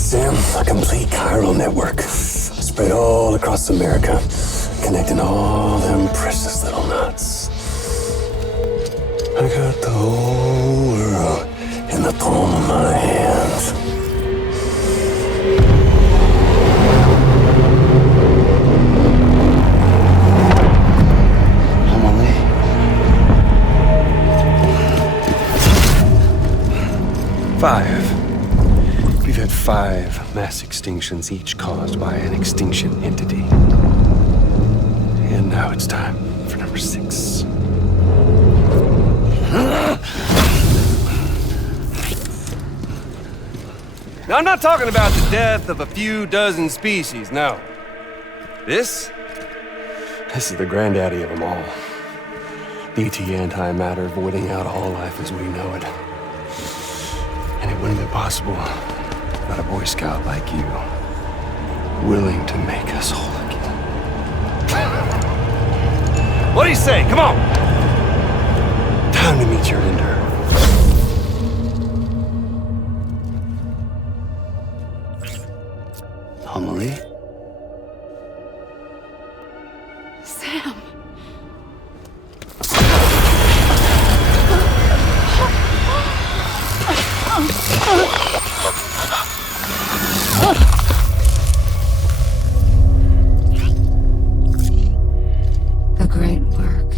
Sam, a complete chiral network. Spread all across America, connecting all them precious little knots. I got the whole world in the palm of my hand. Five. We've had 5 mass extinctions, each caused by an extinction entity. And now it's time for number 6. Now, I'm not talking about the death of a few dozen species, no. This is the granddaddy of them all. BT antimatter voiding out all life as we know it. And it wouldn't be possible without a Boy Scout like you, willing to make us whole again. What do you say? Come on! Time to meet your ender. Homily? Sam. The great work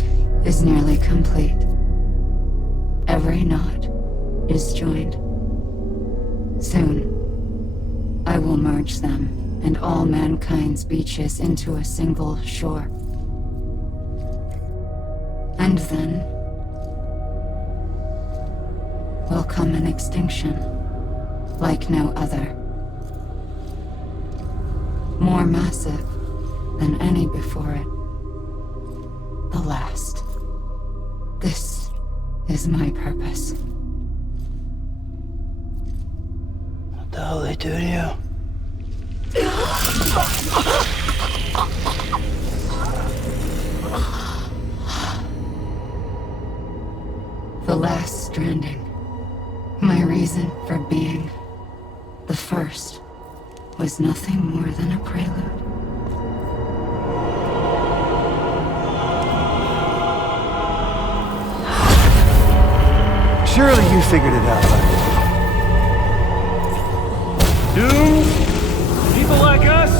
is nearly complete. Every knot is joined. Soon, I will merge them and all mankind's beaches into a single shore. And then will come an extinction like no other. More massive than any before it. The last. This is my purpose. What the hell they do to you? The last stranding. My reason for being. The first was nothing more than a prelude. Surely you figured it out by now. Doomed? People like us?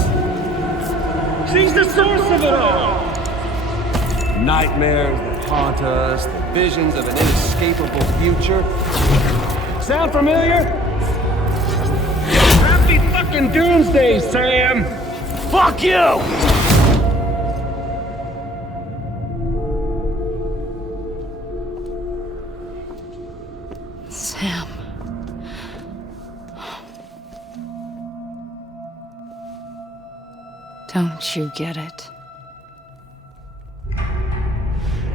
She's the source of it all! Nightmares that haunt us, the visions of an inescapable future. Sound familiar? Happy fucking doomsday, Sam! Fuck you! Sam. Don't you get it?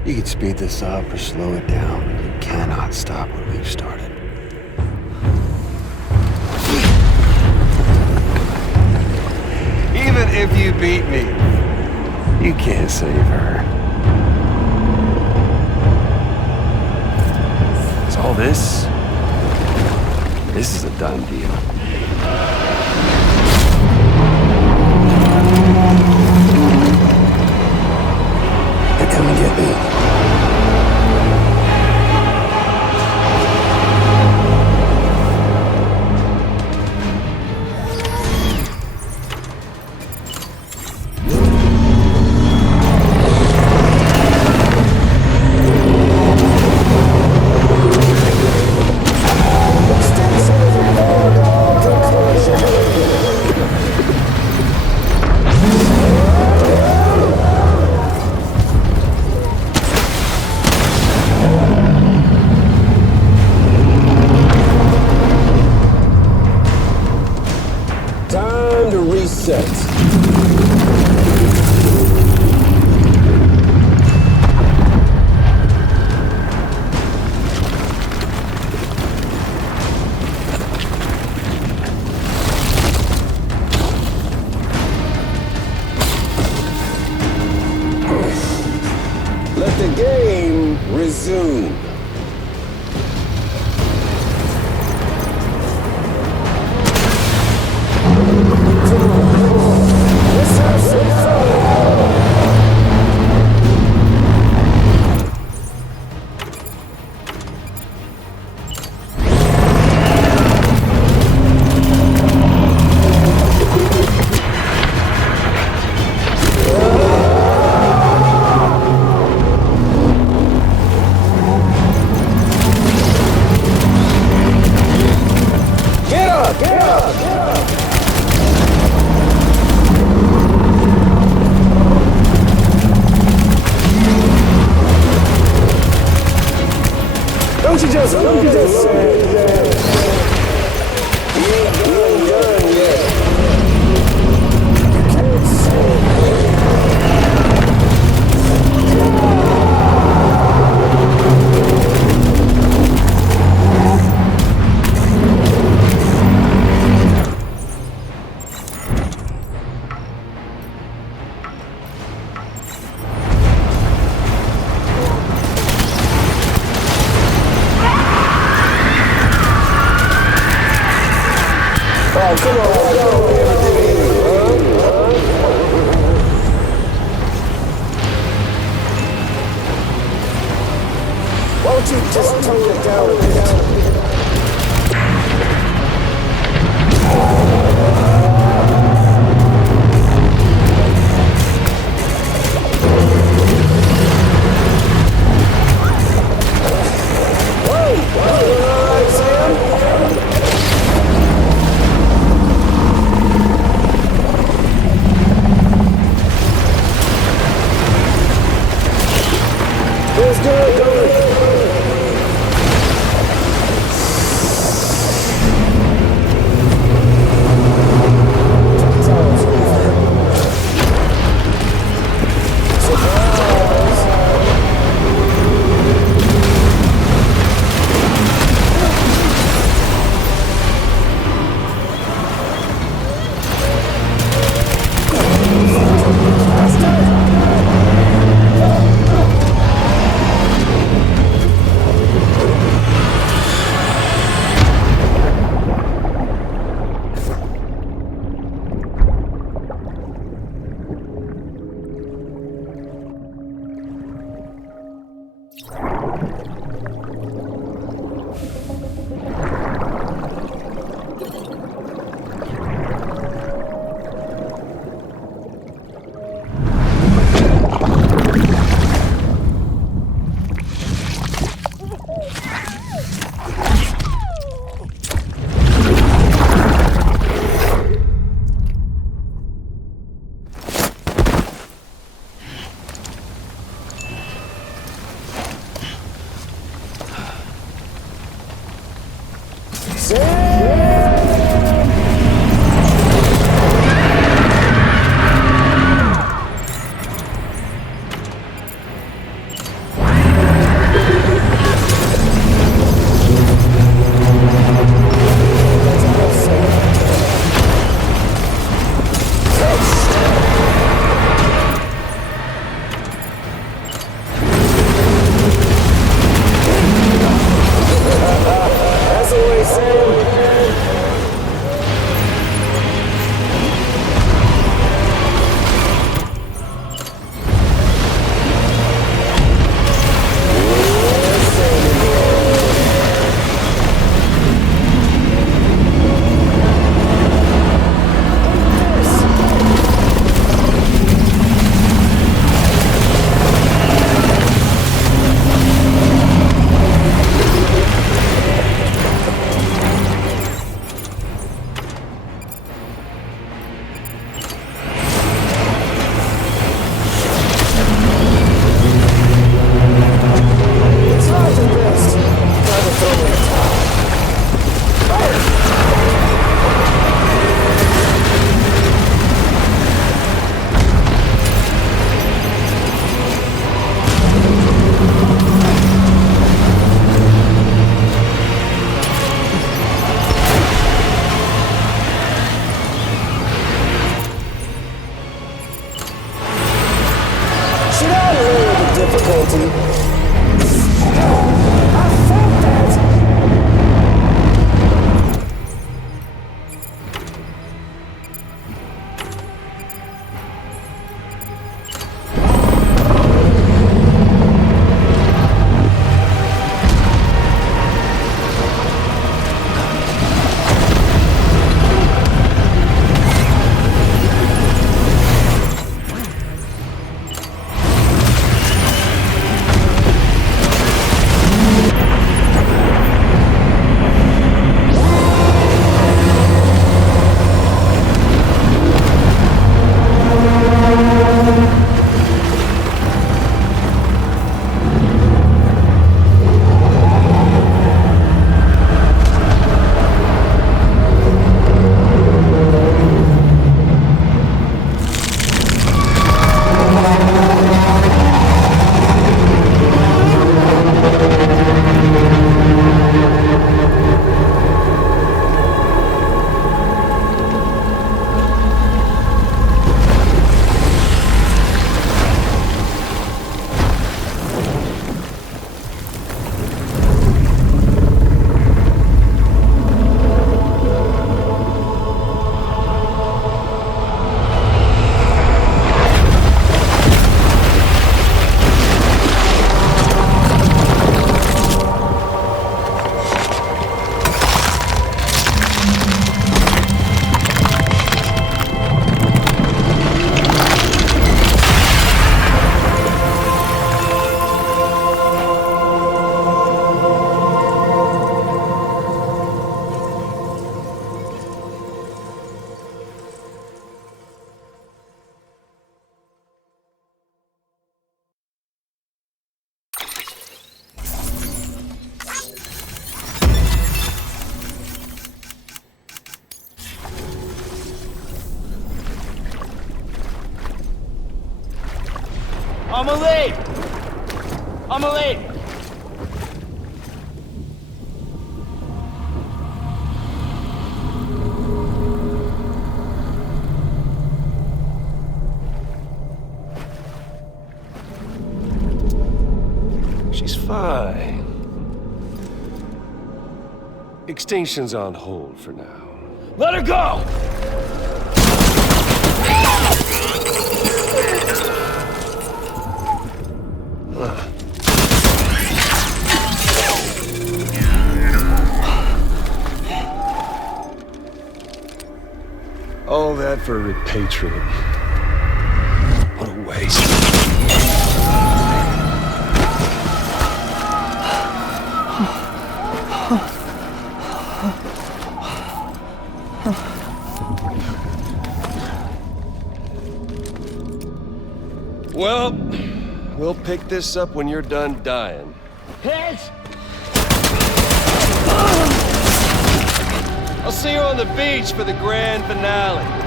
You can speed this up or slow it down, but you cannot stop what we've started. Even if you beat me, you can't save her. So all this is a done deal. They're coming to get me. Time to reset. Let the game resume. Why don't you just tone it down a bit? Amelie! She's fine. Extinction's on hold for now. Let her go! All that for repatriate. What a waste. Well, we'll pick this up when you're done dying. Hit! I'll see you on the beach for the grand finale.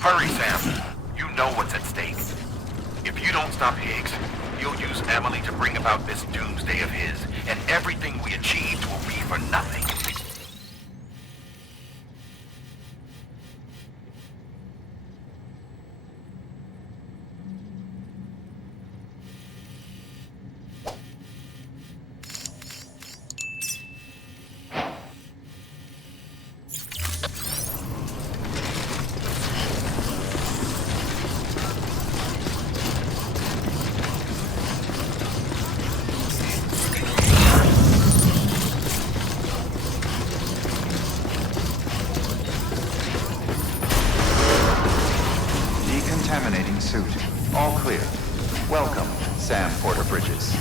Hurry, Sam. You know what's at stake. If you don't stop Higgs, you'll use Emily to bring about this doomsday of his, and everything we achieved will be for nothing. Decontaminating suit. All clear. Welcome, Sam Porter Bridges.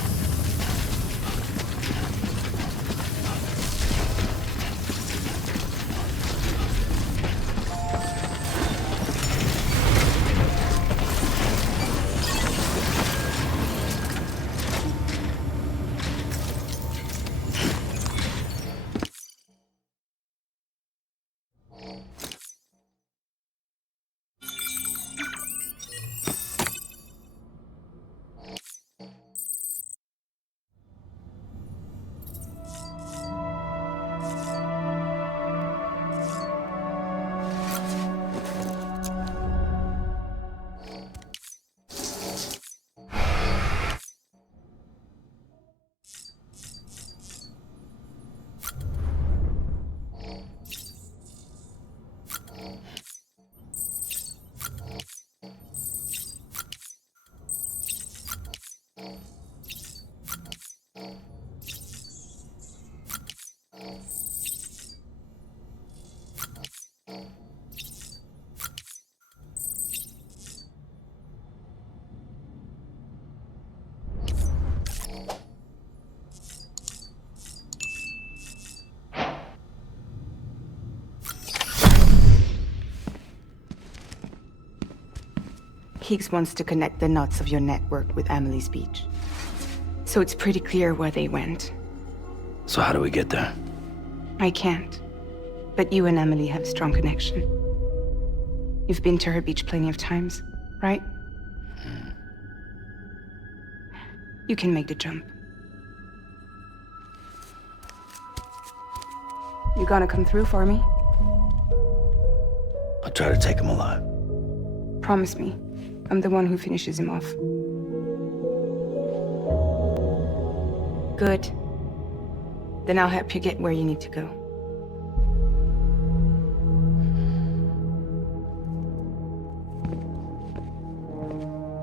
Higgs wants to connect the knots of your network with Amelie's beach. So it's pretty clear where they went. So how do we get there? I can't. But you and Emily have a strong connection. You've been to her beach plenty of times, right? You can make the jump. You gonna come through for me? I'll try to take him alive. Promise me. I'm the one who finishes him off. Good. Then I'll help you get where you need to go.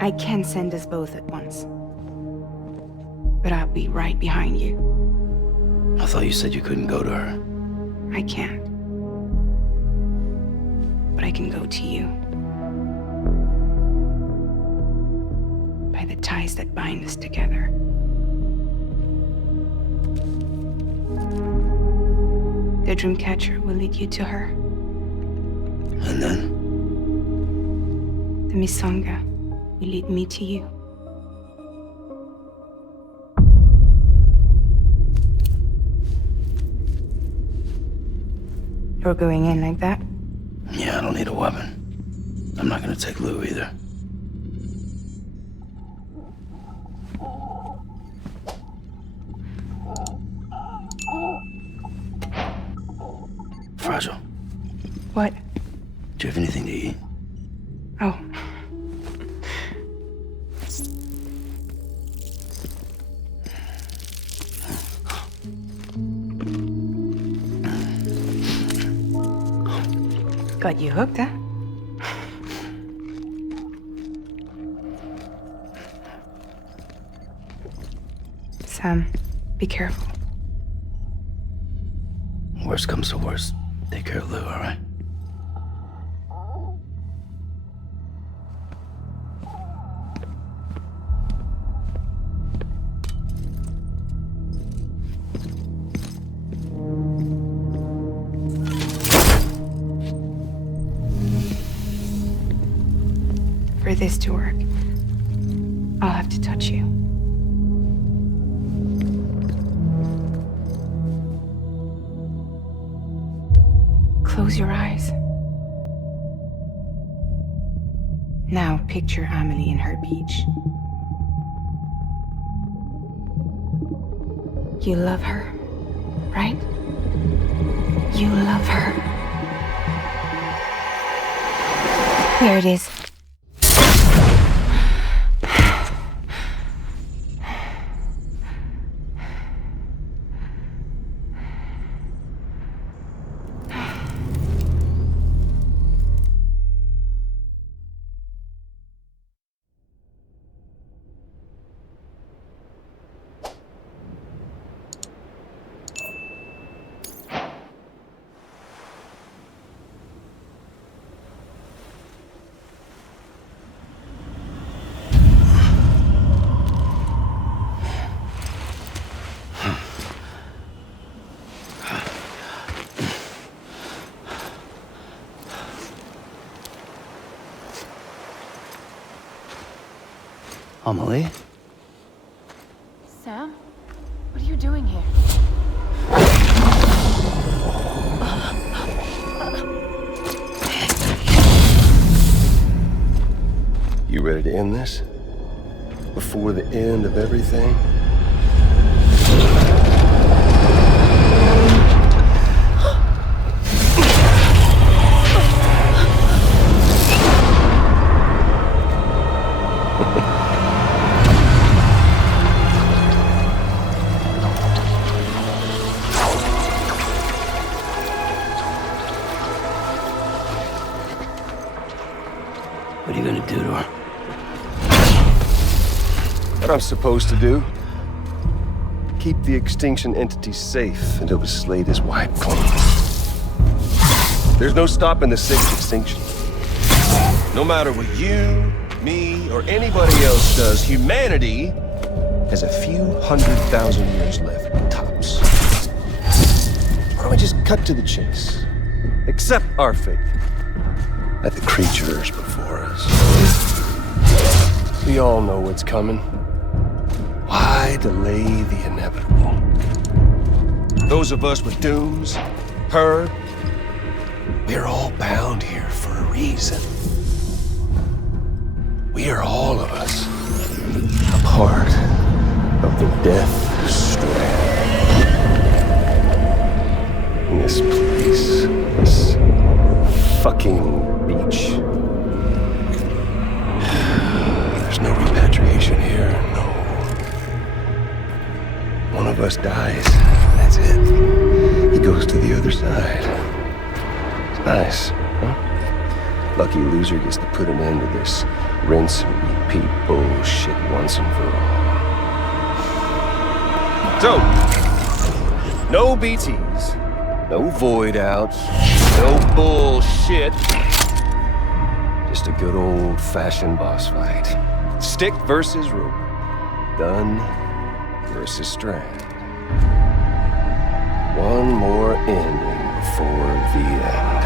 I can send us both at once. But I'll be right behind you. I thought you said you couldn't go to her. I can't. But I can go to you. By the ties that bind us together. The Dreamcatcher will lead you to her. And then? The Misanga will lead me to you. You're going in like that? Yeah, I don't need a weapon. I'm not gonna take Lou either. Fragile. What? Do you have anything to eat? Oh. Got you hooked, huh? Sam, be careful. Worst comes to worst. Take care of Lou, all right? For this to work, I'll have to touch you. Close your eyes. Now picture Amelie in her beach. You love her, right? You love her. Here it is. Amelie? Sam? What are you doing here? You ready to end this? Before the end of everything? What are you gonna do to her? What I'm supposed to do? Keep the extinction entity safe until the slate is wiped clean. There's no stopping the sixth extinction. No matter what you, me, or anybody else does, humanity has a few 100,000 years left, tops. Why don't we just cut to the chase? Accept our fate. Let the creatures before us. We all know what's coming. Wide to delay the inevitable. Those of us with dooms, her, we're all bound here for a reason. We are all of us a part of the Death Strand. In this place, this fucking beach. There's no repatriation here, no. One of us dies, that's it. He goes to the other side. It's nice, huh? Lucky loser gets to put an end to this rinse and repeat bullshit once and for all. So, no BTs, no voidouts, no bullshit. Just a good old-fashioned boss fight. Stick versus rope. Gun versus strand. One more ending before the end.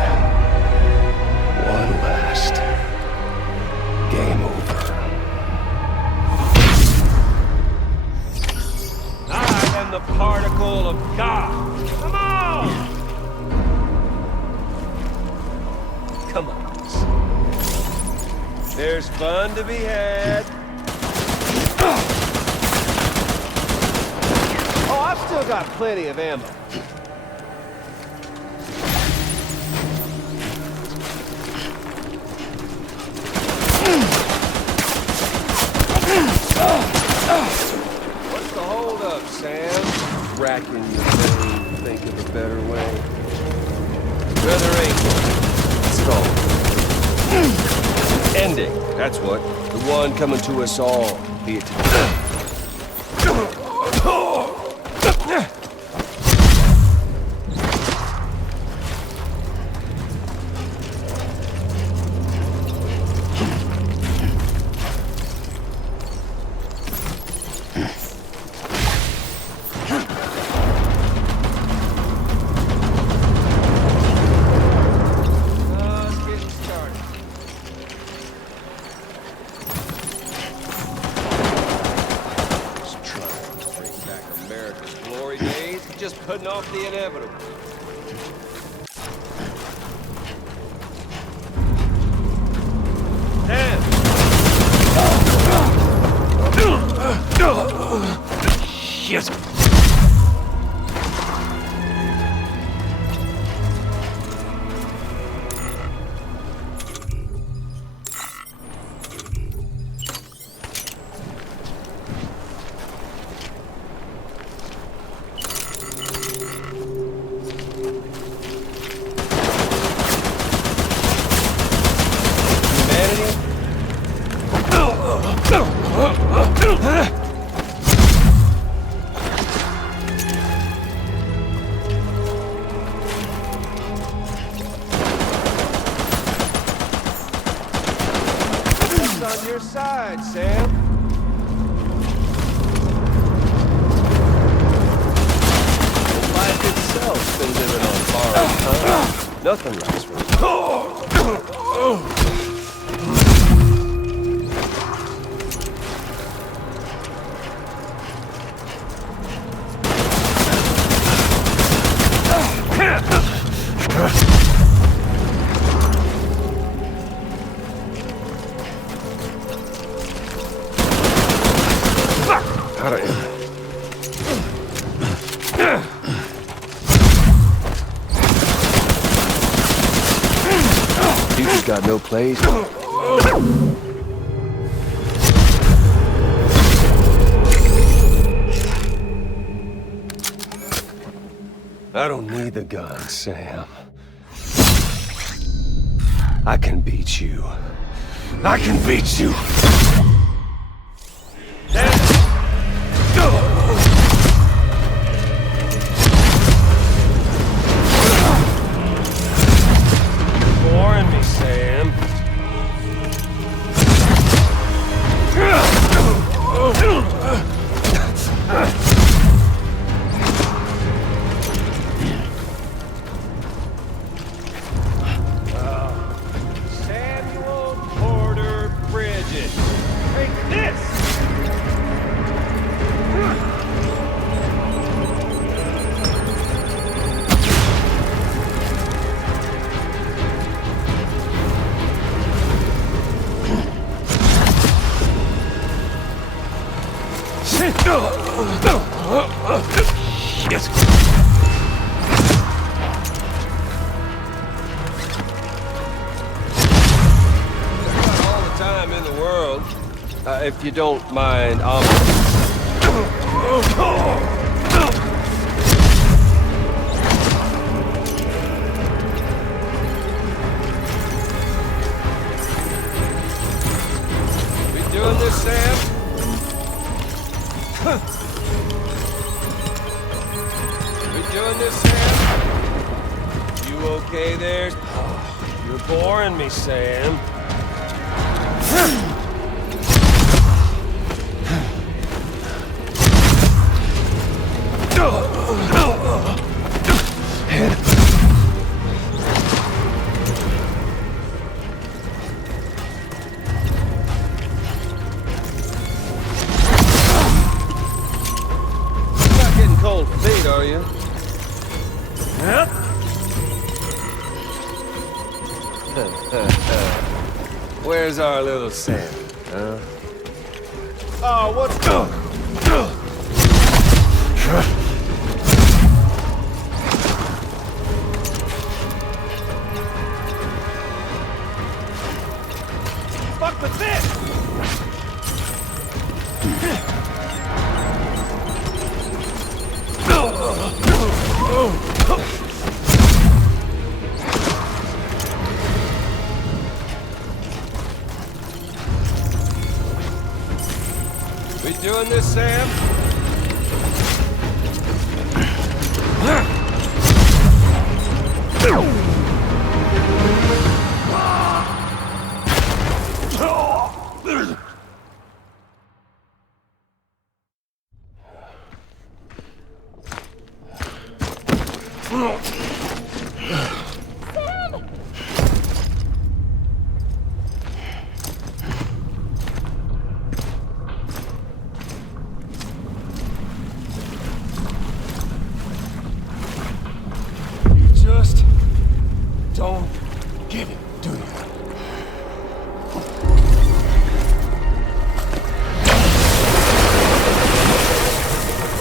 One last game over. I am the particle of God. Come on! Come on. There's fun to be had. Oh, I've still got plenty of ammo. What's the holdup, Sam? Racking your brain, think of a better way. Brother ain't one. It's called ending. That's what. The one coming to us all. Be it today. Just putting off the inevitable. Damn! Shit! On your side, Sam. Life itself's been living on borrowed time. Nothing lasts forever. Out of here. Future's got no place. I don't need the gun, Sam. I can beat you. I can beat you. Warn me, Sam. Samuel Porter Bridges. If you don't mind, I'll... We doing this, Sam? We doing this, Sam? You okay there? Oh, you're boring me, Sam. Not getting cold feet, are you? Where's our little Sam, huh? Oh, what's... Fuck with this! We doing this, Sam? Just don't get it, do you?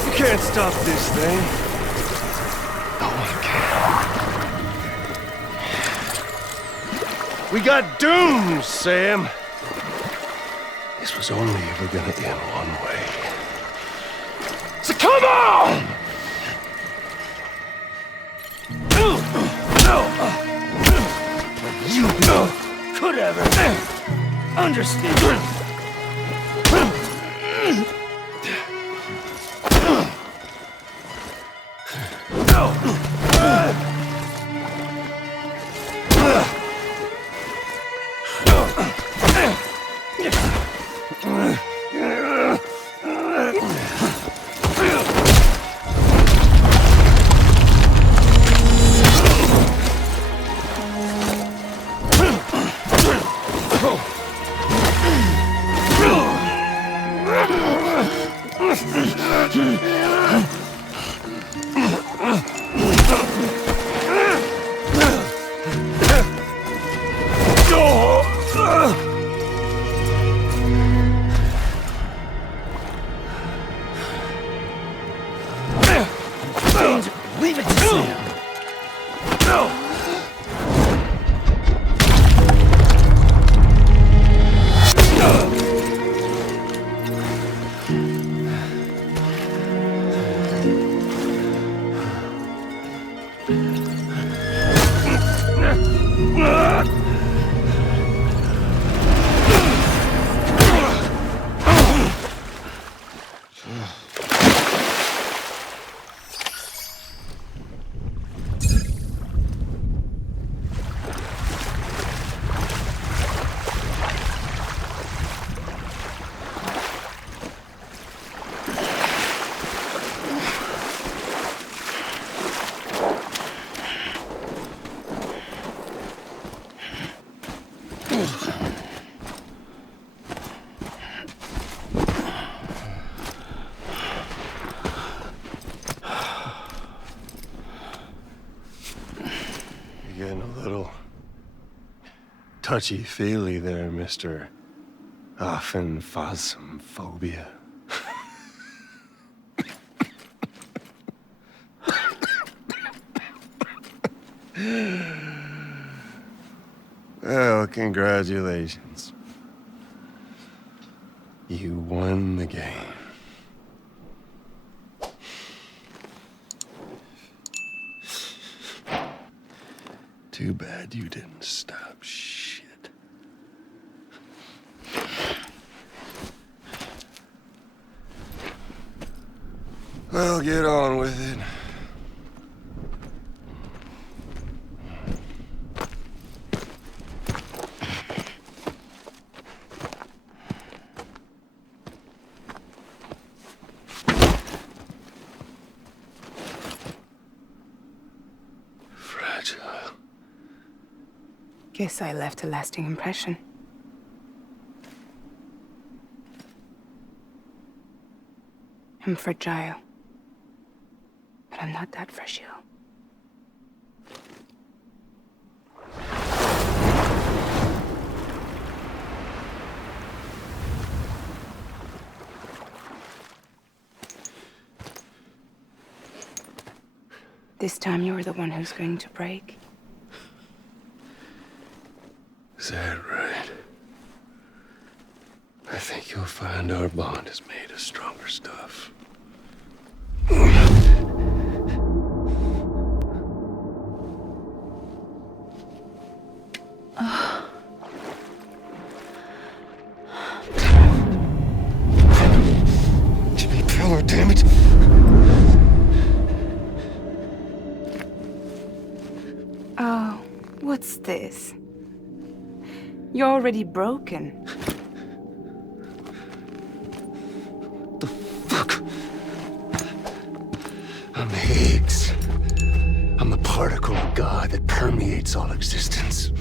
You can't stop this thing. No one can. We got doomed, Sam. This was only ever gonna end one way. So come on! You could ever understand. Leave it to Sam. You're getting a little touchy-feely there, Mr. Phasmophobia. Well, congratulations. won the game. Too bad you didn't stop shit. Well, get on with it. Fragile. Guess I left a lasting impression. I'm fragile. But I'm not that fragile. This time you're the one who's going to break. Is that right? I think you'll find our bond is made of stronger stuff. Jimmy Pillar, damn it! Oh, what's this? You're already broken. The fuck? I'm Higgs. I'm the particle of God that permeates all existence.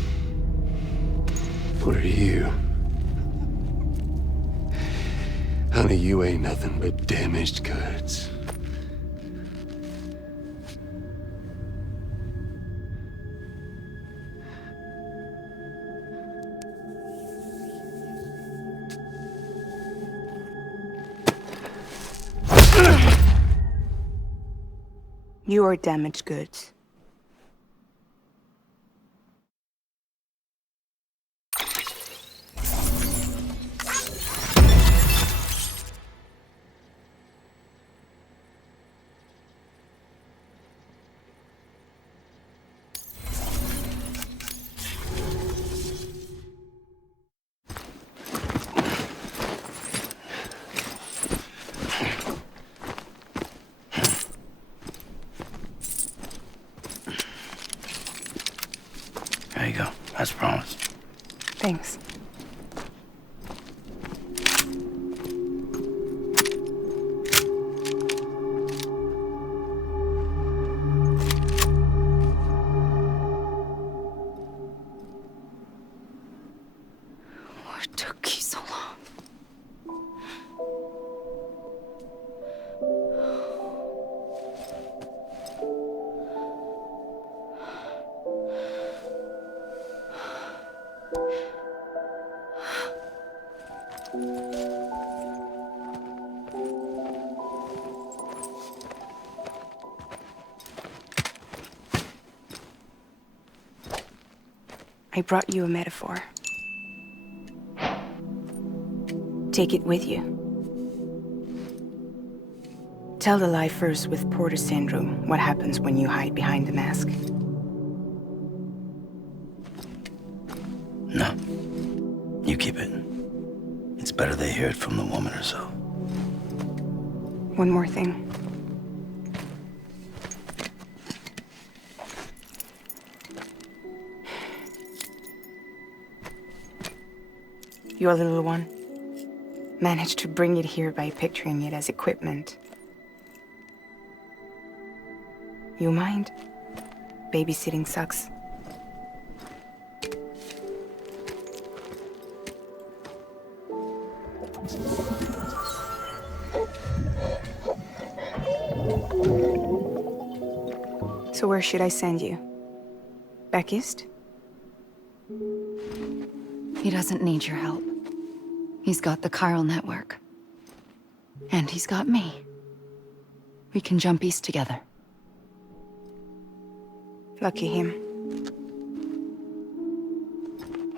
What are you? Honey, you ain't nothing but damaged goods. You are damaged goods. There you go, as promised. Thanks. What took you so long? I brought you a metaphor. Take it with you. Tell the lifers with Porter syndrome what happens when you hide behind the mask. No. You keep it. It's better they hear it from the woman herself. One more thing. Your little one managed to bring it here by picturing it as equipment. You mind? Babysitting sucks. So where should I send you? Back east? He doesn't need your help. He's got the chiral network. And he's got me. We can jump east together. Lucky him.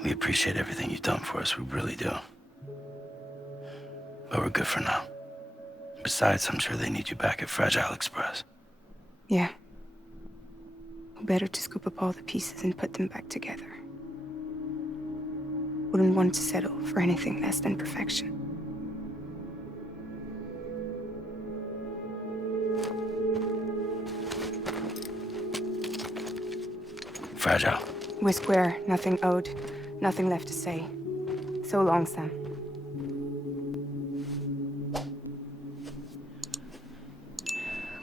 We appreciate everything you've done for us, we really do. But we're good for now. Besides, I'm sure they need you back at Fragile Express. Yeah. Better to scoop up all the pieces and put them back together. Wouldn't want to settle for anything less than perfection. Fragile. We're square, nothing owed, nothing left to say. So long, Sam.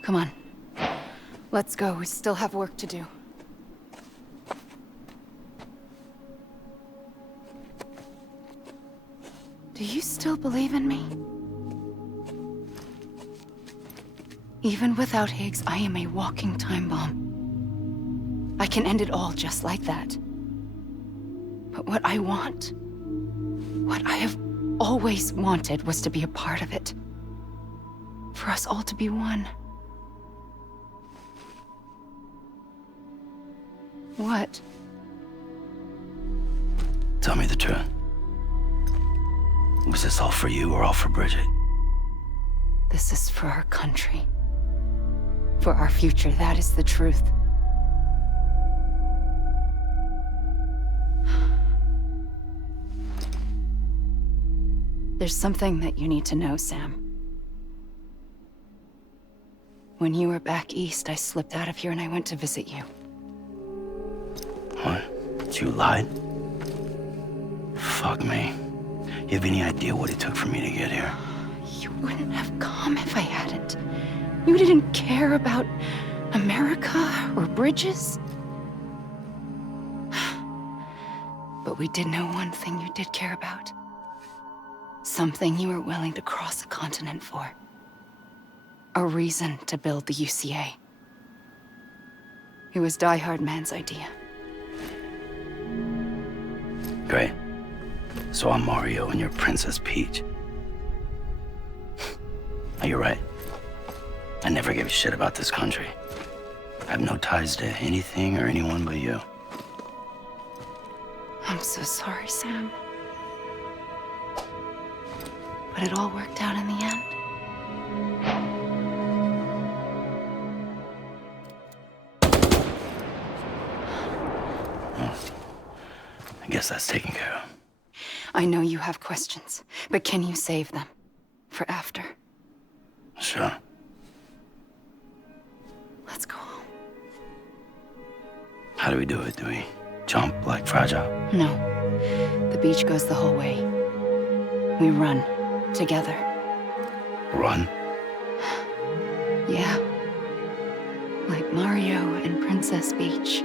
Come on. Let's go. We still have work to do. Do you still believe in me? Even without Higgs, I am a walking time bomb. I can end it all just like that. But what I want, what I have always wanted, was to be a part of it. For us all to be one. What? Tell me the truth. Was this all for you or all for Bridget? This is for our country. For our future, that is the truth. There's something that you need to know, Sam. When you were back east, I slipped out of here and I went to visit you. What? You lied? Fuck me. You have any idea what it took for me to get here? You wouldn't have come if I hadn't. You didn't care about America or bridges. But we did know one thing you did care about. Something you were willing to cross a continent for. A reason to build the UCA. It was Die Hard Man's idea. Great. So I'm Mario and you're Princess Peach. You're right. I never gave a shit about this country. I have no ties to anything or anyone but you. I'm so sorry, Sam. But it all worked out in the end. Well, I guess that's taken care of. I know you have questions, but can you save them for after? Sure. Let's go home. How do we do it? Do we jump like Fragile? No. The beach goes the whole way. We run. Together. Run? Yeah. Like Mario and Princess Peach.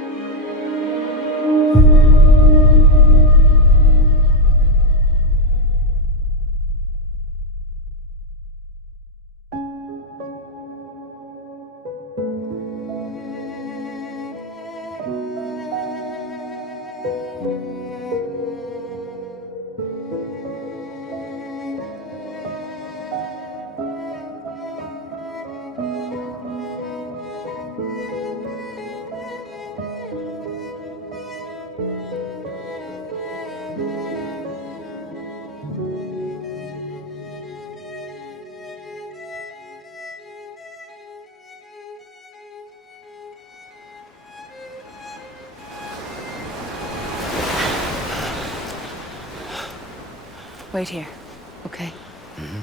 Wait here, okay? Mm-hmm.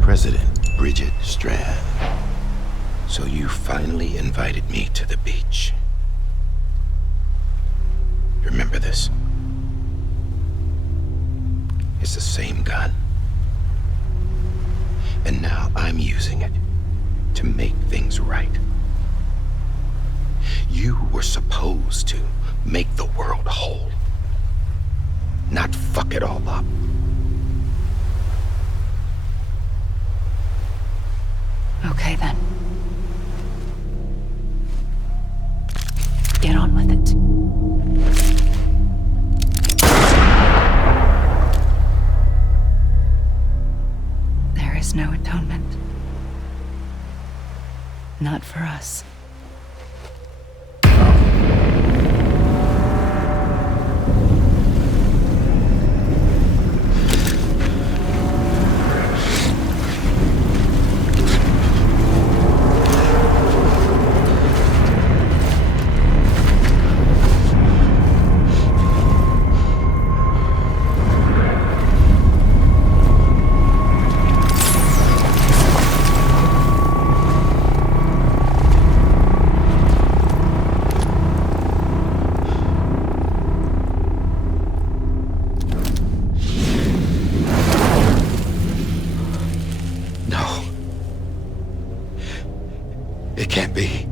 President Bridget Strand. So you finally invited me to the beach. Remember this? It's the same gun. And now I'm using it to make things right. You were supposed to make the world whole, not fuck it all up. Okay, then. Get on with it. There is no atonement. Not for us. It can't be.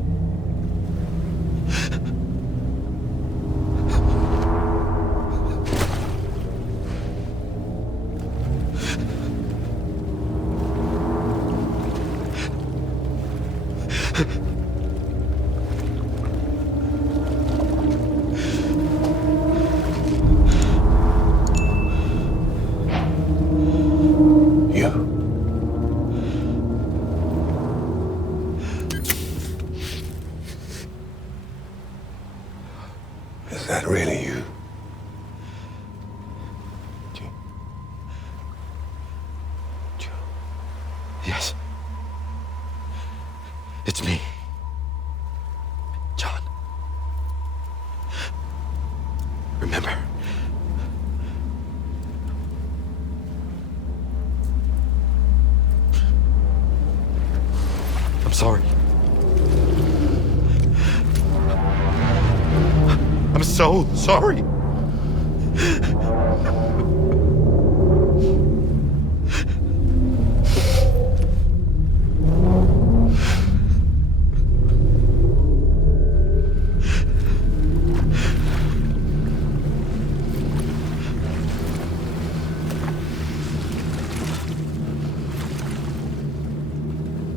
Is that really you? Yes. It's me. John. Remember. I'm sorry. I'm so sorry.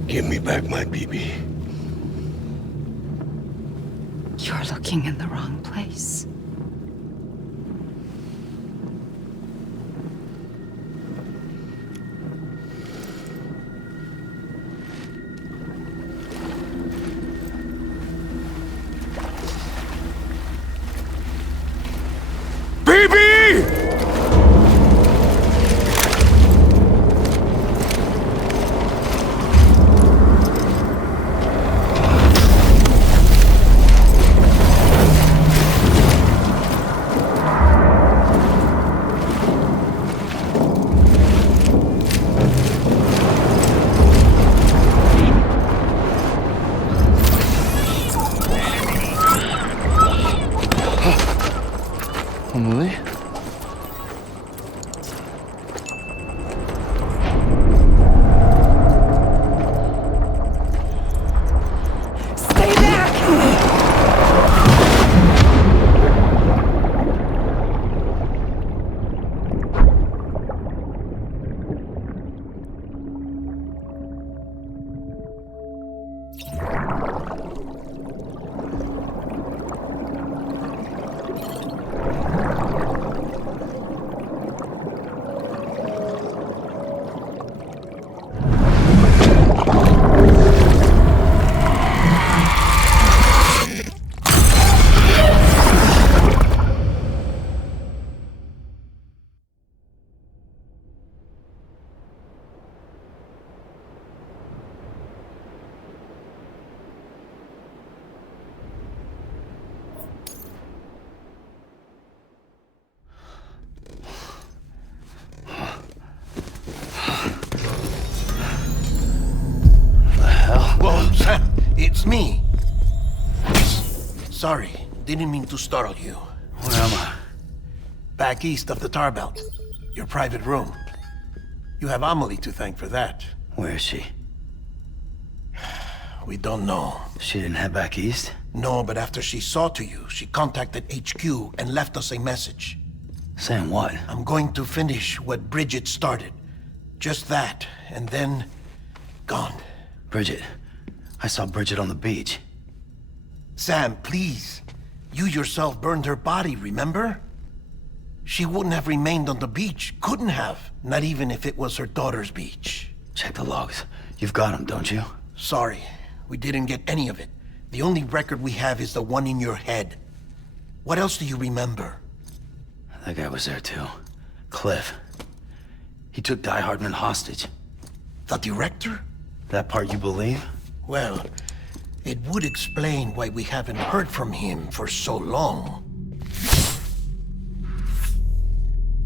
Give me back my BB. You're looking in the wrong place. Emily? Stay back! Whoa, Sam, it's me. Sorry, didn't mean to startle you. Where am I? Back east of the Tar Belt. Your private room. You have Amelie to thank for that. Where is she? We don't know. She didn't head back east? No, but after she saw to you, she contacted HQ and left us a message. Saying what? I'm going to finish what Bridget started. Just that, and then... gone. Bridget. I saw Bridget on the beach. Sam, please. You yourself burned her body, remember? She wouldn't have remained on the beach. Couldn't have. Not even if it was her daughter's beach. Check the logs. You've got them, don't you? Sorry. We didn't get any of it. The only record we have is the one in your head. What else do you remember? That guy was there too. Cliff. He took Die Hardman hostage. The director? That part you believe? Well, it would explain why we haven't heard from him for so long.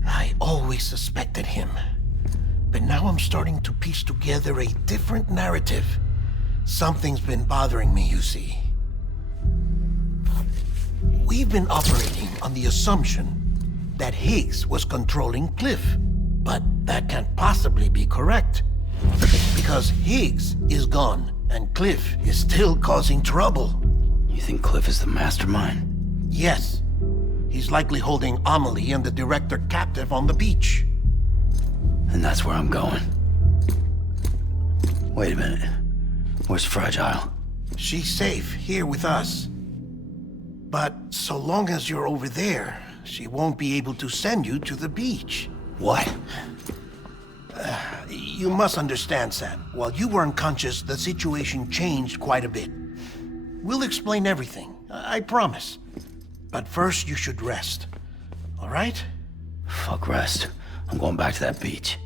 I always suspected him. But now I'm starting to piece together a different narrative. Something's been bothering me, you see. We've been operating on the assumption that Higgs was controlling Cliff. But that can't possibly be correct. Because Higgs is gone, and Cliff is still causing trouble. You think Cliff is the mastermind? Yes. He's likely holding Amelie and the director captive on the beach. And that's where I'm going. Wait a minute. Where's Fragile? She's safe here with us. But so long as you're over there, she won't be able to send you to the beach. What? You must understand, Sam. While you were unconscious, the situation changed quite a bit. We'll explain everything, I promise. But first, you should rest. All right? Fuck rest. I'm going back to that beach.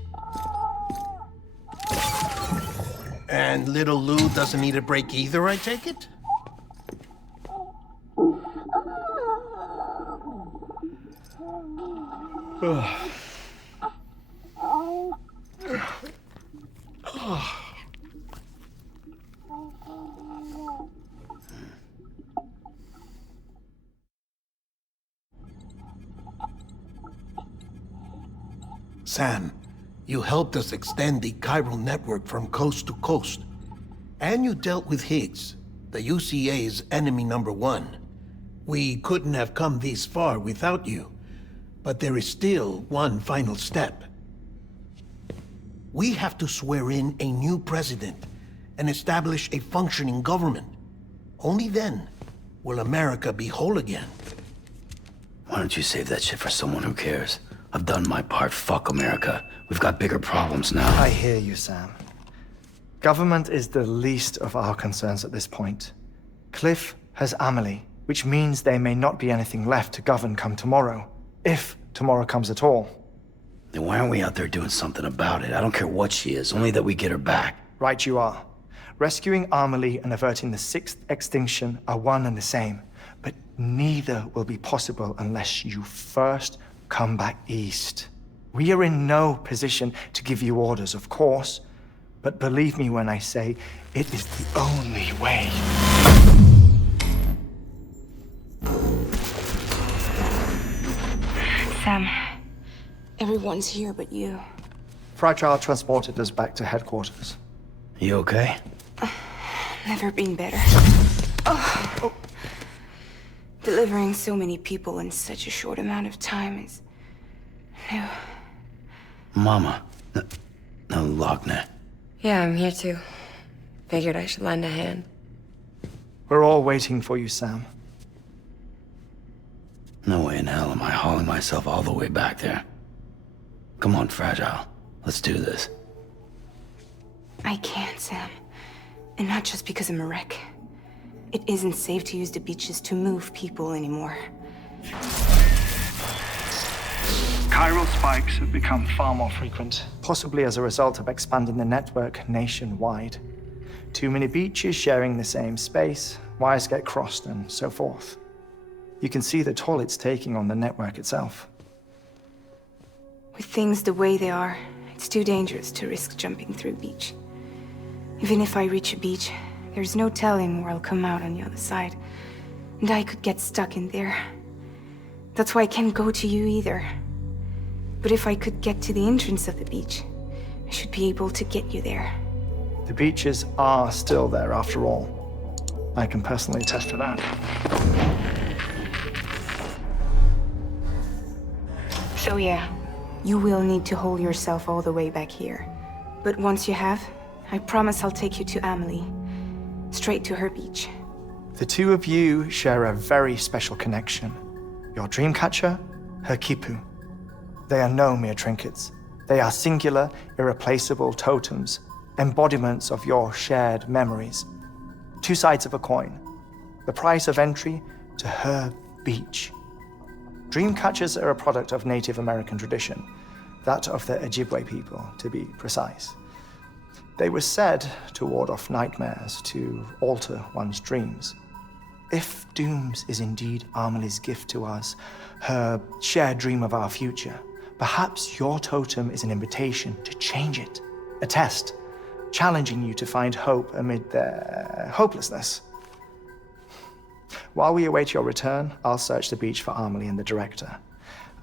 And little Lou doesn't need a break either, I take it? Sam, you helped us extend the chiral network from coast to coast. And you dealt with Higgs, the UCA's enemy #1. We couldn't have come this far without you. But there is still one final step. We have to swear in a new president and establish a functioning government. Only then will America be whole again. Why don't you save that shit for someone who cares? I've done my part. Fuck America. We've got bigger problems now. I hear you, Sam. Government is the least of our concerns at this point. Cliff has Amelie, which means there may not be anything left to govern come tomorrow. If tomorrow comes at all. Then why aren't we out there doing something about it? I don't care what she is, only that we get her back. Right you are. Rescuing Amelie and averting the 6th extinction are one and the same. But neither will be possible unless you first come back east. We are in no position to give you orders, of course. But believe me when I say, it is the only way. Sam, everyone's here but you. Fragile transported us back to headquarters. You okay? Never been better. Oh. Delivering so many people in such a short amount of time is new. Mama. No, Lochner. Yeah, I'm here too. Figured I should lend a hand. We're all waiting for you, Sam. No way in hell am I hauling myself all the way back there. Come on, Fragile. Let's do this. I can't, Sam. And not just because I'm a wreck. It isn't safe to use the beaches to move people anymore. Chiral spikes have become far more frequent. Possibly as a result of expanding the network nationwide. Too many beaches sharing the same space, wires get crossed, and so forth. You can see the toll it's taking on the network itself. With things the way they are, it's too dangerous to risk jumping through a beach. Even if I reach a beach, there's no telling where I'll come out on the other side. And I could get stuck in there. That's why I can't go to you either. But if I could get to the entrance of the beach, I should be able to get you there. The beaches are still there after all. I can personally attest to that. So yeah, you will need to haul yourself all the way back here. But once you have, I promise I'll take you to Amelie. Straight to her beach. The two of you share a very special connection. Your dreamcatcher, her quipu. They are no mere trinkets. They are singular, irreplaceable totems, embodiments of your shared memories. Two sides of a coin. The price of entry to her beach. Dreamcatchers are a product of Native American tradition, that of the Ojibwe people, to be precise. They were said to ward off nightmares, to alter one's dreams. If Dooms is indeed Amelie's gift to us, her shared dream of our future, perhaps your totem is an invitation to change it. A test, challenging you to find hope amid their hopelessness. While we await your return, I'll search the beach for Amelie and the director.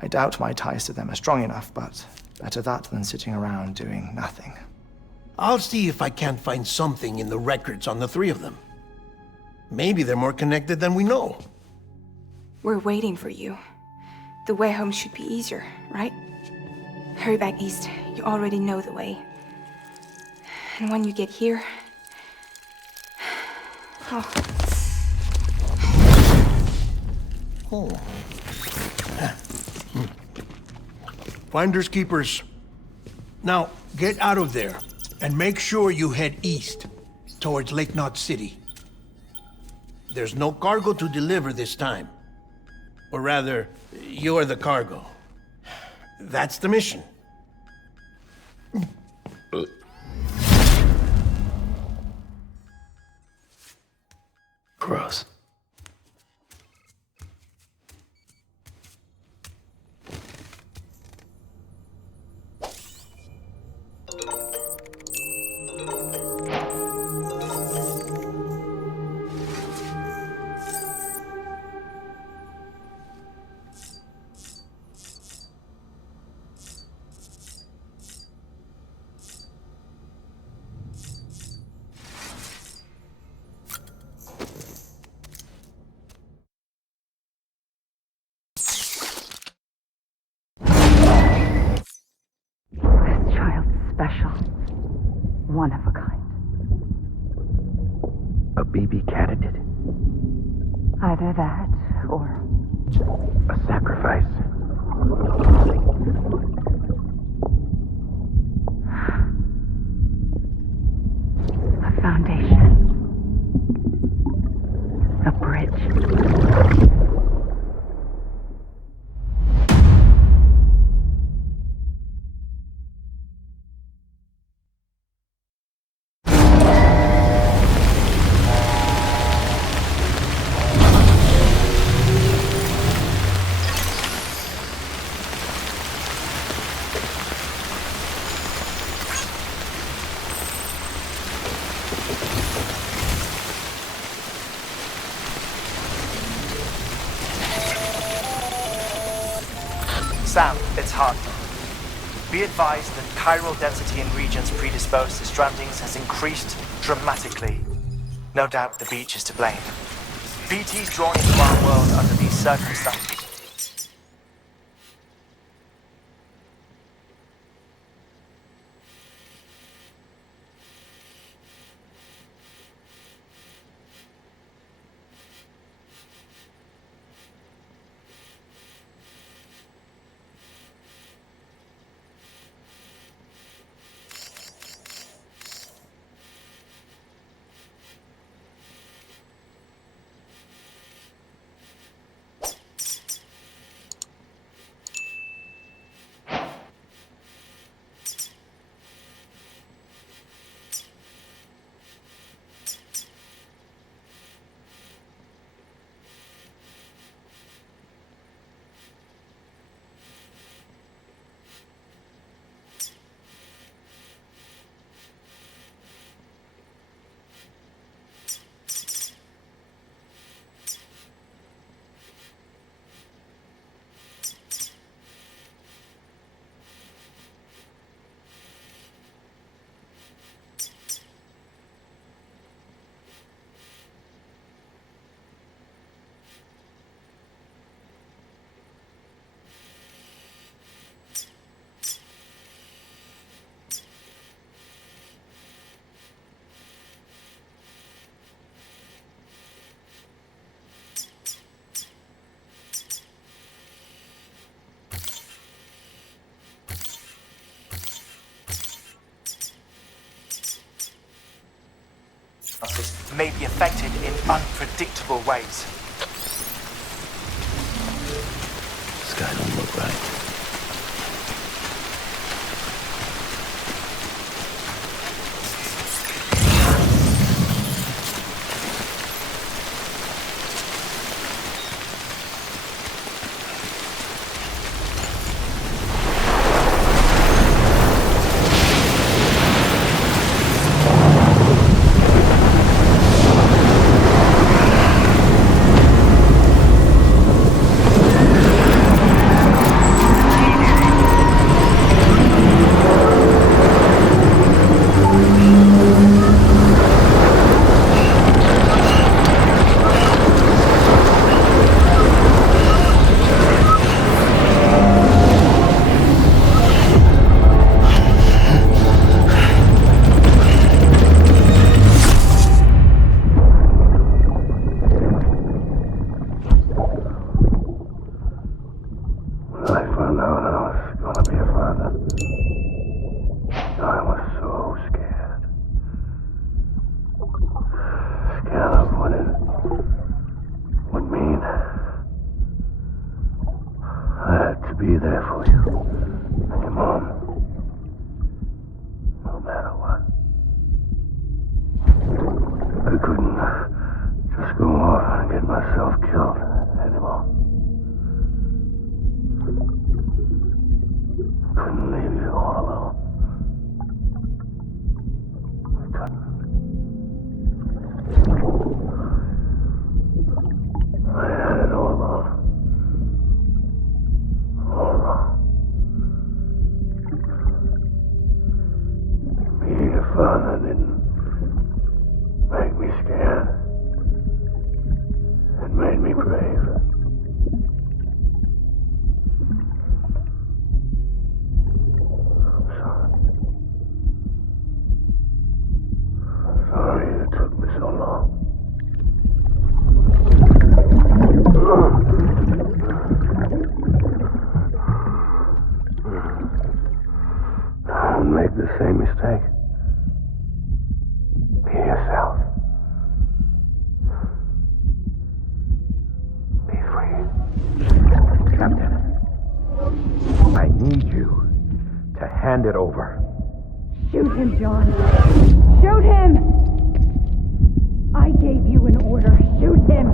I doubt my ties to them are strong enough, but better that than sitting around doing nothing. I'll see if I can't find something in the records on the three of them. Maybe they're more connected than we know. We're waiting for you. The way home should be easier, right? Hurry back east. You already know the way. And when you get here... Oh. Oh. Finders keepers. Now, get out of there, and make sure you head east, towards Lake Knot City. There's no cargo to deliver this time. Or rather, you're the cargo. That's the mission. Gross. Special. One of a kind. A baby candidate? Either that, or... a sacrifice? A foundation. A bridge. Sam, it's hard. Be advised that chiral density in regions predisposed to strandings has increased dramatically. No doubt the beach is to blame. BT's drawn into our world under these circumstances. may be affected in unpredictable ways. This guy don't look right. Be there for you. And your mom. No matter what. I couldn't just go off and get myself killed anymore. Couldn't leave you all alone. I couldn't. I had it all wrong. All wrong. Being a father didn't make me scared. It made me brave. I'm sorry. Sorry it took me so long. Don't make the same mistake. Be yourself. Be free. Captain, I need you to hand it over. Shoot him, John. Shoot him! I gave you an order. Shoot him!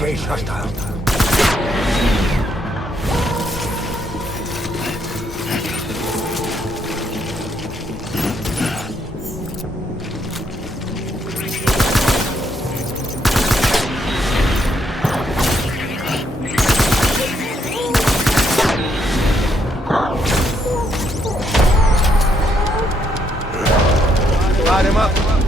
Engage hostile. Light him up.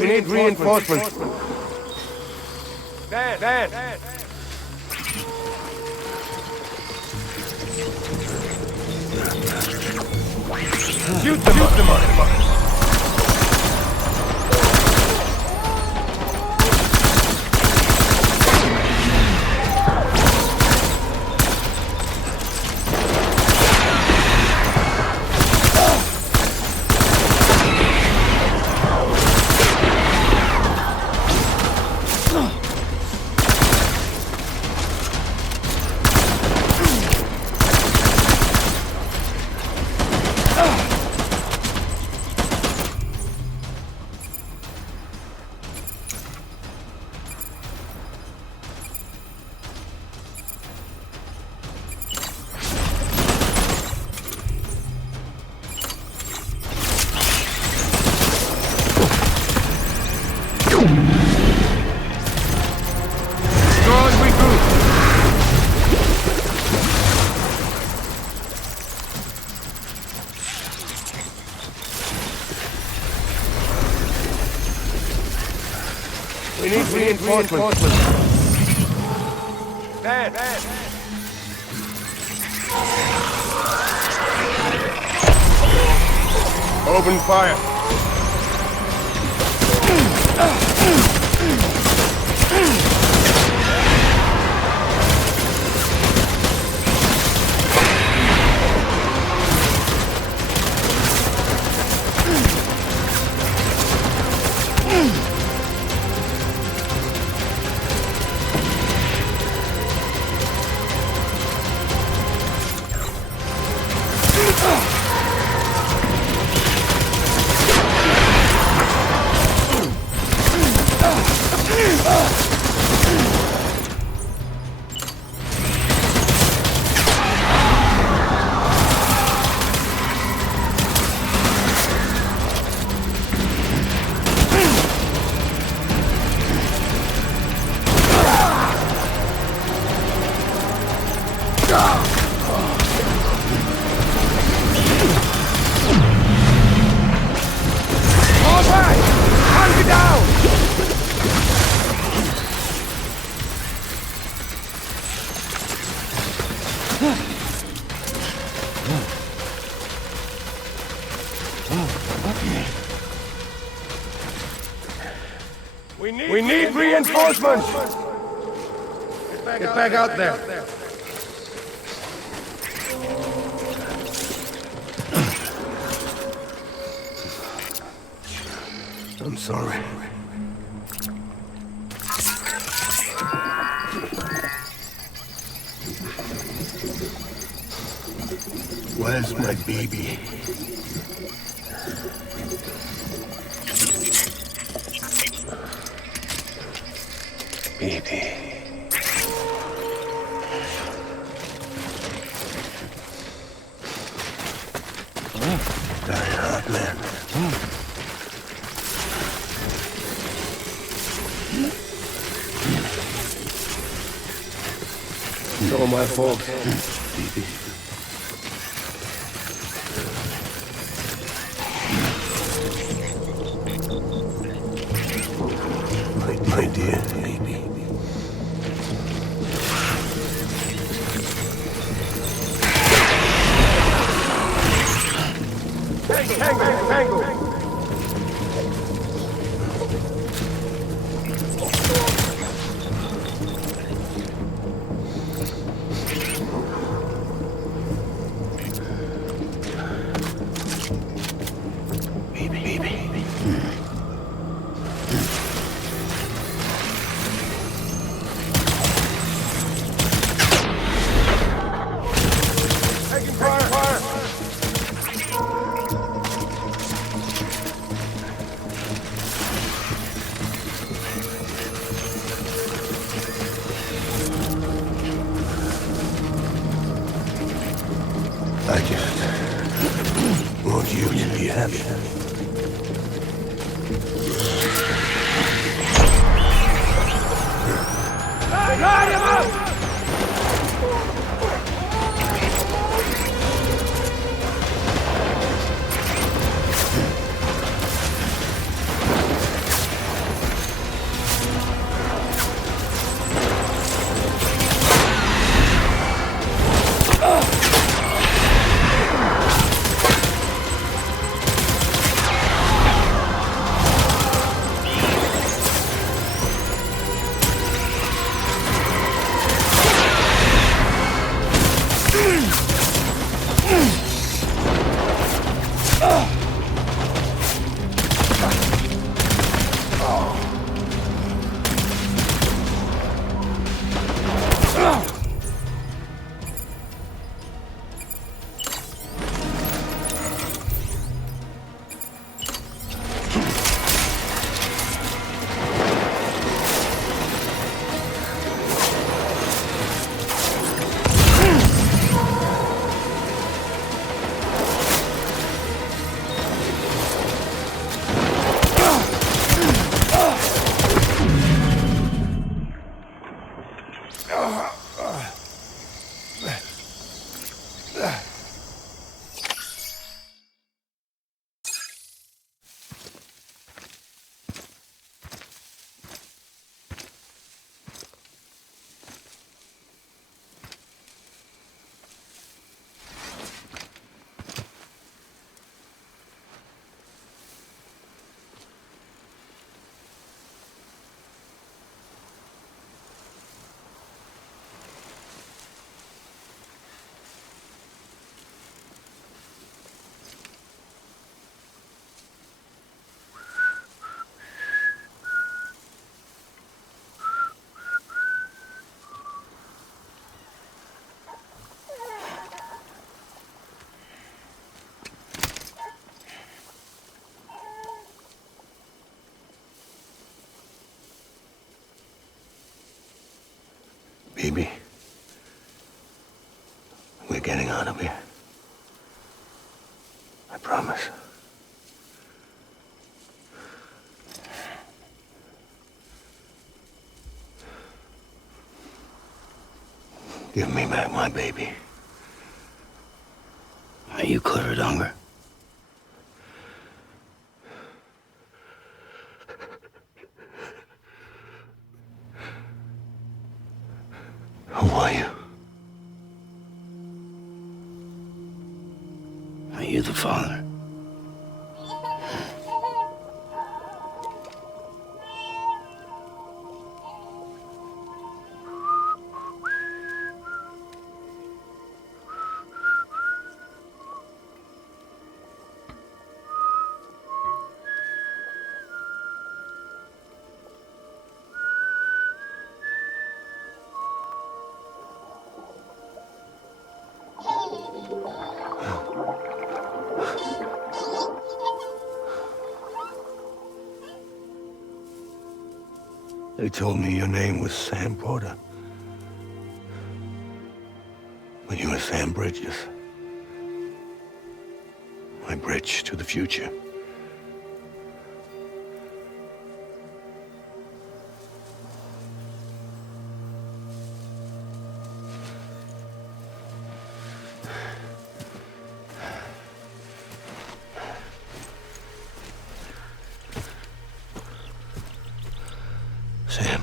We need reinforcements. Van. Shoot them on it. We need reinforcements. Van. Open fire. We need reinforcements! Get back out there. I'm sorry. Where's my baby? Baby. Very hot, man. It's all my fault. Baby. My dear baby. Tango! I just want you to be happy. Light him up! Baby, we're getting out of here. I promise. Give me back my baby. Are you clear, Donger? Who are you? Are you the father? They told me your name was Sam Porter. But you were Sam Bridges. My bridge to the future. Sam,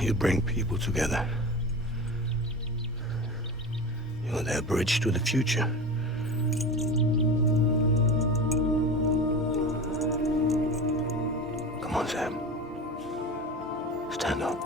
you bring people together. You're their bridge to the future. Come on, Sam. Stand up.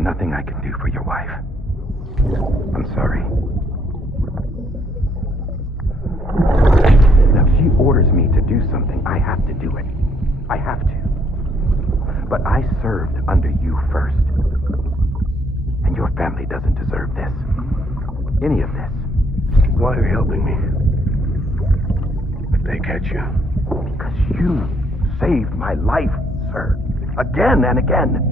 Nothing I can do for your wife. I'm sorry. Now, if she orders me to do something, I have to do it. I have to. But I served under you first. And your family doesn't deserve this. Any of this. Why are you helping me? If they catch you. Because you saved my life, sir. Again and again.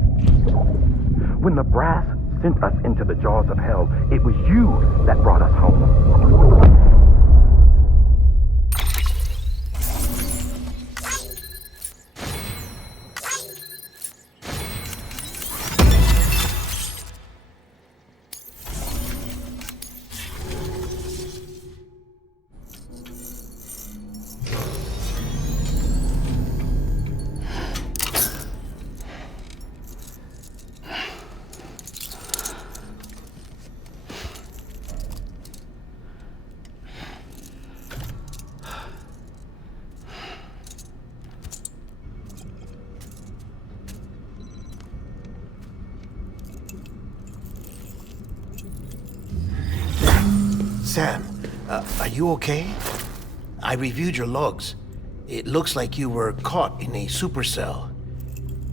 When the brass sent us into the jaws of hell, it was you that brought us home. Sam, are you okay? I reviewed your logs. It looks like you were caught in a supercell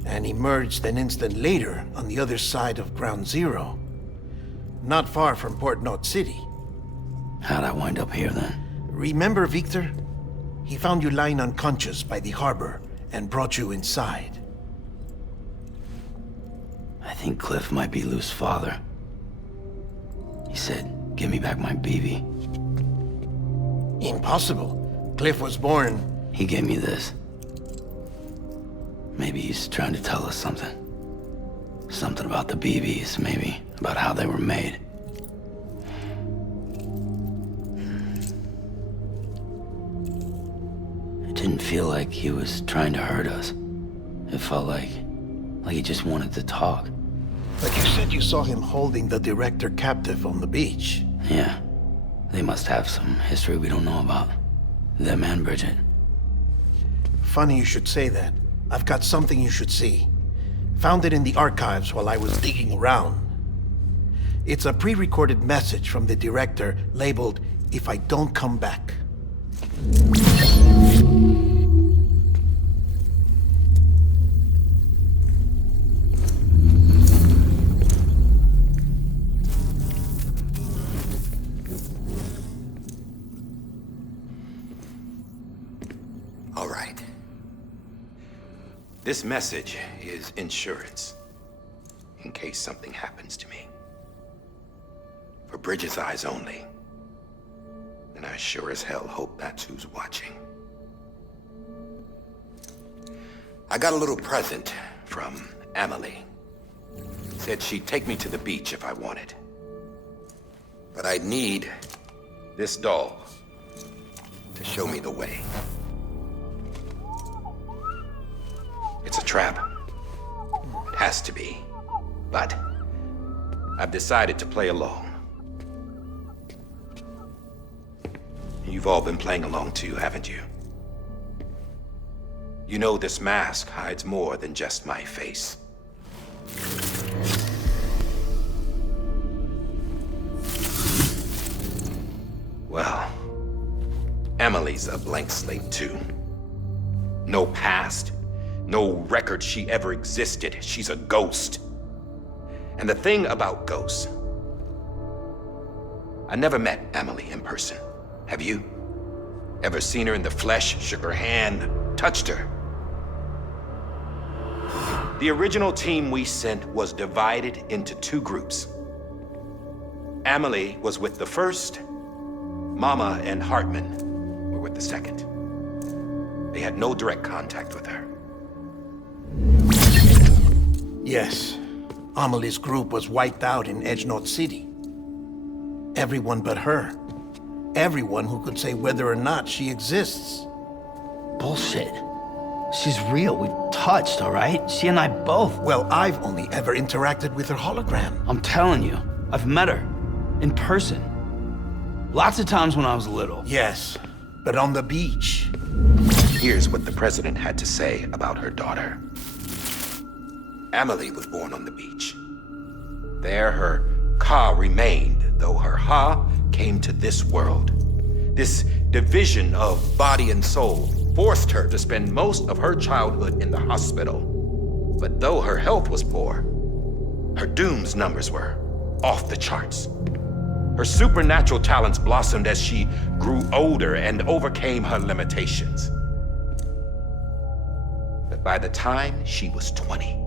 and emerged an instant later on the other side of Ground Zero. Not far from Port Knot City. How'd I wind up here then? Remember Victor? He found you lying unconscious by the harbor and brought you inside. I think Cliff might be Lou's father. He said, "Give me back my BB." Impossible. Cliff was born... He gave me this. Maybe he's trying to tell us something. Something about the BBs, maybe. About how they were made. It didn't feel like he was trying to hurt us. It felt like he just wanted to talk. But you said you saw him holding the director captive on the beach. Yeah. They must have some history we don't know about. Them and Bridget. Funny you should say that. I've got something you should see. Found it in the archives while I was digging around. It's a pre-recorded message from the director labeled, "If I don't come back." This message is insurance, in case something happens to me. For Bridget's eyes only. And I sure as hell hope that's who's watching. I got a little present from Emily. Said she'd take me to the beach if I wanted. But I'd need this doll to show me the way. It's a trap. It has to be. But I've decided to play along. You've all been playing along too, haven't you? You know this mask hides more than just my face. Well, Emily's a blank slate too. No past, no record she ever existed. She's a ghost. And the thing about ghosts, I never met Emily in person. Have you? Ever seen her in the flesh, shook her hand, touched her? The original team we sent was divided into two groups. Emily was with the first. Mama and Hartman were with the second. They had no direct contact with her. Yes. Amelie's group was wiped out in Edgenorth City. Everyone but her. Everyone who could say whether or not she exists. Bullshit. She's real. We've touched, all right? She and I both. Well, I've only ever interacted with her hologram. I'm telling you, I've met her. In person. Lots of times when I was little. Yes, but on the beach. Here's what the president had to say about her daughter. Emily was born on the beach. There her Ka remained, though her Ha came to this world. This division of body and soul forced her to spend most of her childhood in the hospital. But though her health was poor, her Doom's numbers were off the charts. Her supernatural talents blossomed as she grew older and overcame her limitations. But by the time she was 20,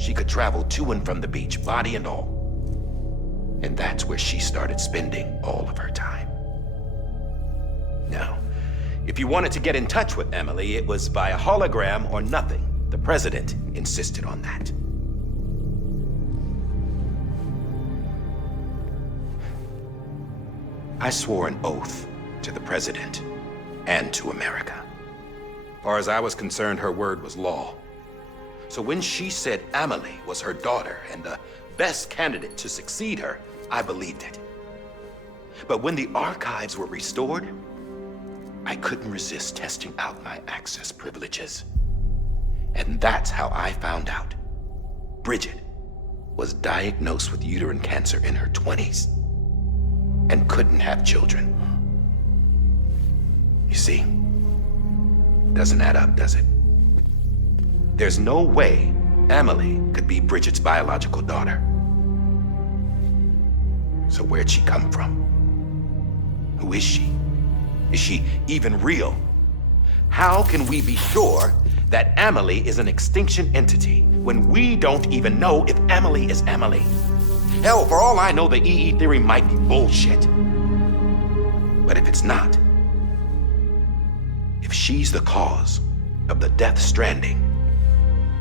she could travel to and from the beach, body and all. And that's where she started spending all of her time. Now, if you wanted to get in touch with Emily, it was via hologram or nothing. The president insisted on that. I swore an oath to the president and to America. As far as I was concerned, her word was law. So when she said Emily was her daughter and the best candidate to succeed her, I believed it. But when the archives were restored, I couldn't resist testing out my access privileges. And that's how I found out Bridget was diagnosed with uterine cancer in her 20s and couldn't have children. You see, doesn't add up, does it? There's no way Emily could be Bridget's biological daughter. So where'd she come from? Who is she? Is she even real? How can we be sure that Emily is an extinction entity when we don't even know if Emily is Emily? Hell, for all I know, the EE theory might be bullshit. But if it's not, if she's the cause of the death stranding,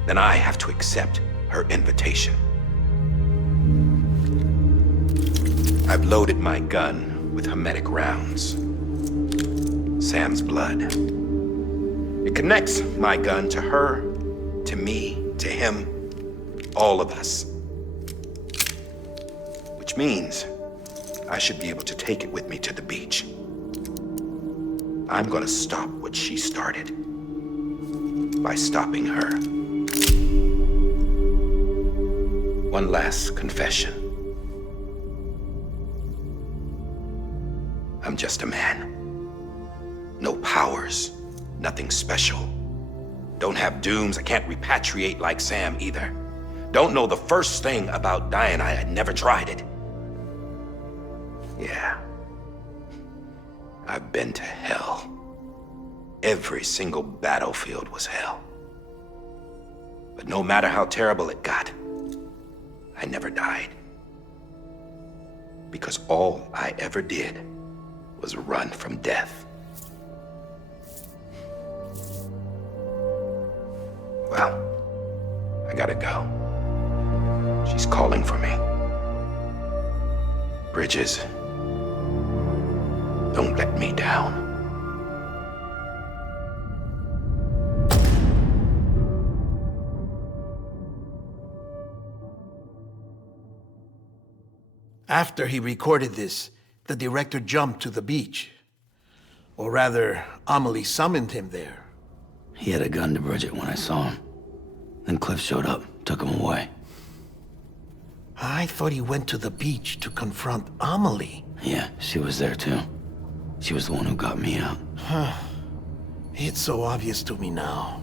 then I have to accept her invitation. I've loaded my gun with hermetic rounds. Sam's blood. It connects my gun to her, to me, to him, all of us. Which means I should be able to take it with me to the beach. I'm gonna stop what she started by stopping her. One last confession. I'm just a man. No powers, nothing special. Don't have dooms, I can't repatriate like Sam either. Don't know the first thing about dying, I had never tried it. Yeah. I've been to hell. Every single battlefield was hell. But no matter how terrible it got, I never died. Because all I ever did was run from death. Well, I gotta go. She's calling for me. Bridges, don't let me down. After he recorded this, the director jumped to the beach. Or rather, Amelie summoned him there. He had a gun to Bridget when I saw him. Then Cliff showed up, took him away. I thought he went to the beach to confront Amelie. Yeah, she was there too. She was the one who got me out. It's so obvious to me now.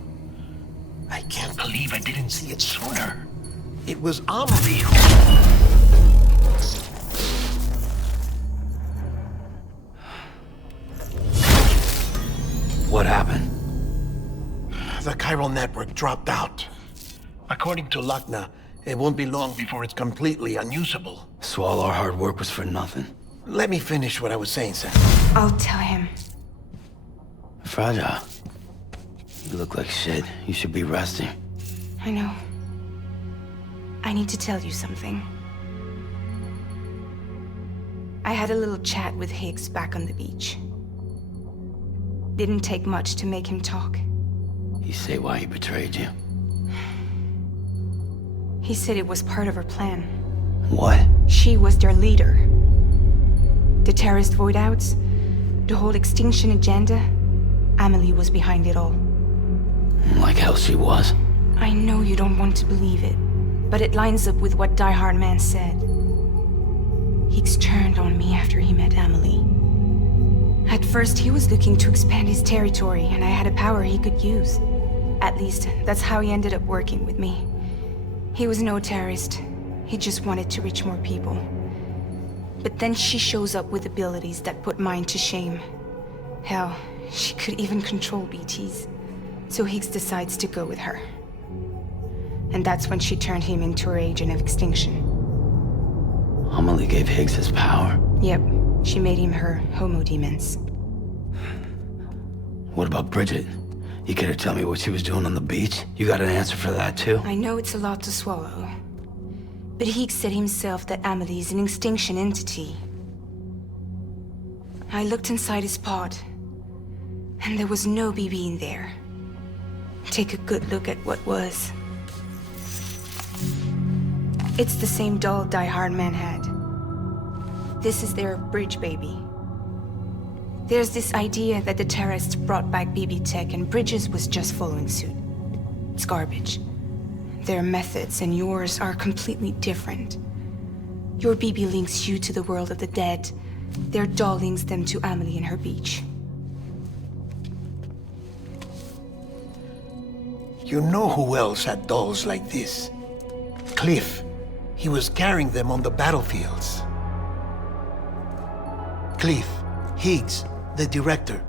I can't believe I didn't see it sooner. It was Amelie who... What happened? The chiral network dropped out. According to Lakna, it won't be long before it's completely unusable. So all our hard work was for nothing. Let me finish what I was saying, Sam. I'll tell him. Fragile. You look like shit. You should be resting. I know. I need to tell you something. I had a little chat with Higgs back on the beach. Didn't take much to make him talk. You say why he betrayed you? He said it was part of her plan. What? She was their leader. The terrorist voidouts, the whole extinction agenda, Amelie was behind it all. Like hell she was. I know you don't want to believe it, but it lines up with what Die Hard Man said. Higgs turned on me after he met Amelie. At first, he was looking to expand his territory, and I had a power he could use. At least, that's how he ended up working with me. He was no terrorist. He just wanted to reach more people. But then she shows up with abilities that put mine to shame. Hell, she could even control BTs. So Higgs decides to go with her. And that's when she turned him into her agent of extinction. Amelie gave Higgs his power? Yep. She made him her homo demons. What about Bridget? You care to tell me what she was doing on the beach? You got an answer for that too? I know it's a lot to swallow. But Higgs said himself that Amelie is an extinction entity. I looked inside his pod, and there was no BB in there. Take a good look at what was. It's the same doll Die Hard Man had. This is their bridge baby. There's this idea that the terrorists brought back BB tech and Bridges was just following suit. It's garbage. Their methods and yours are completely different. Your BB links you to the world of the dead. Their doll links them to Amelie and her beach. You know who else had dolls like this? Cliff. He was carrying them on the battlefields. Cliff, Higgs, the director,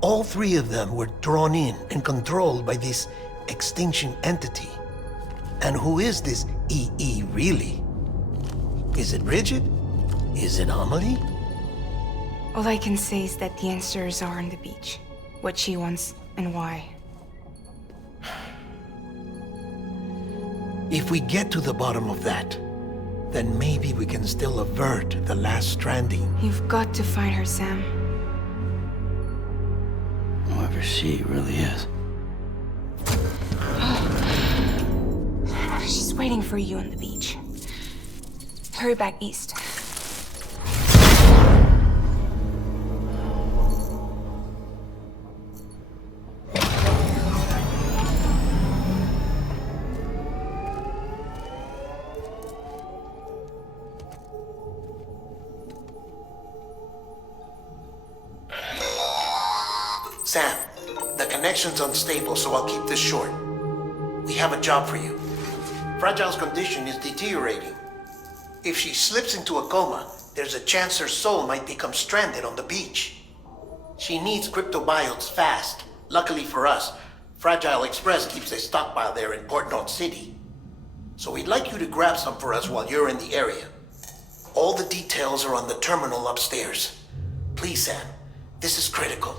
all three of them were drawn in and controlled by this extinction entity. And who is this EE really? Is it Bridget? Is it Amelie? All I can say is that the answers are on the beach. What she wants and why. If we get to the bottom of that, then maybe we can still avert the last stranding. You've got to find her, Sam. Whoever she really is. She's waiting for you on the beach. Hurry back east. Sam, the connection's unstable, so I'll keep this short. We have a job for you. Fragile's condition is deteriorating. If she slips into a coma, there's a chance her soul might become stranded on the beach. She needs cryptobiotes fast. Luckily for us, Fragile Express keeps a stockpile there in Port North City. So we'd like you to grab some for us while you're in the area. All the details are on the terminal upstairs. Please, Sam. This is critical.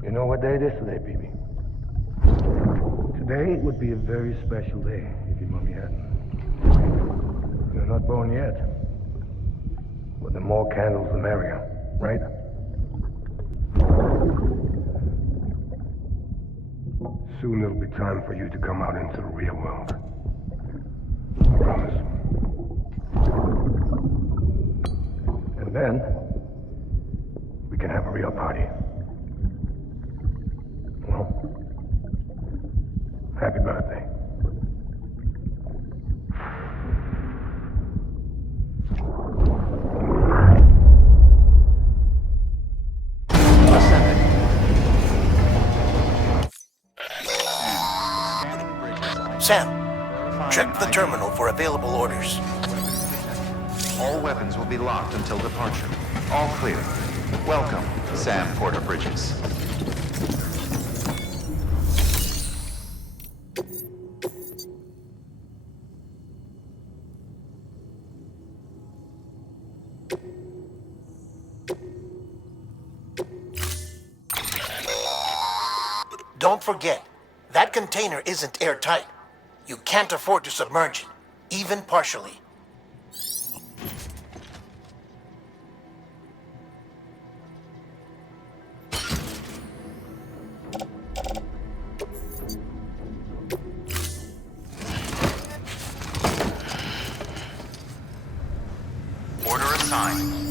You know what day it is today, BB? Today would be a very special day if your mommy hadn't. You're not born yet. But the more candles, the merrier, right? Soon it'll be time for you to come out into the real world. I promise. And then, we can have a real party. Well, happy birthday. Sam, check the terminal for available orders. All weapons will be locked until departure. All clear. Welcome, Sam Porter Bridges. Don't forget, that container isn't airtight. You can't afford to submerge it, even partially. Order assigned.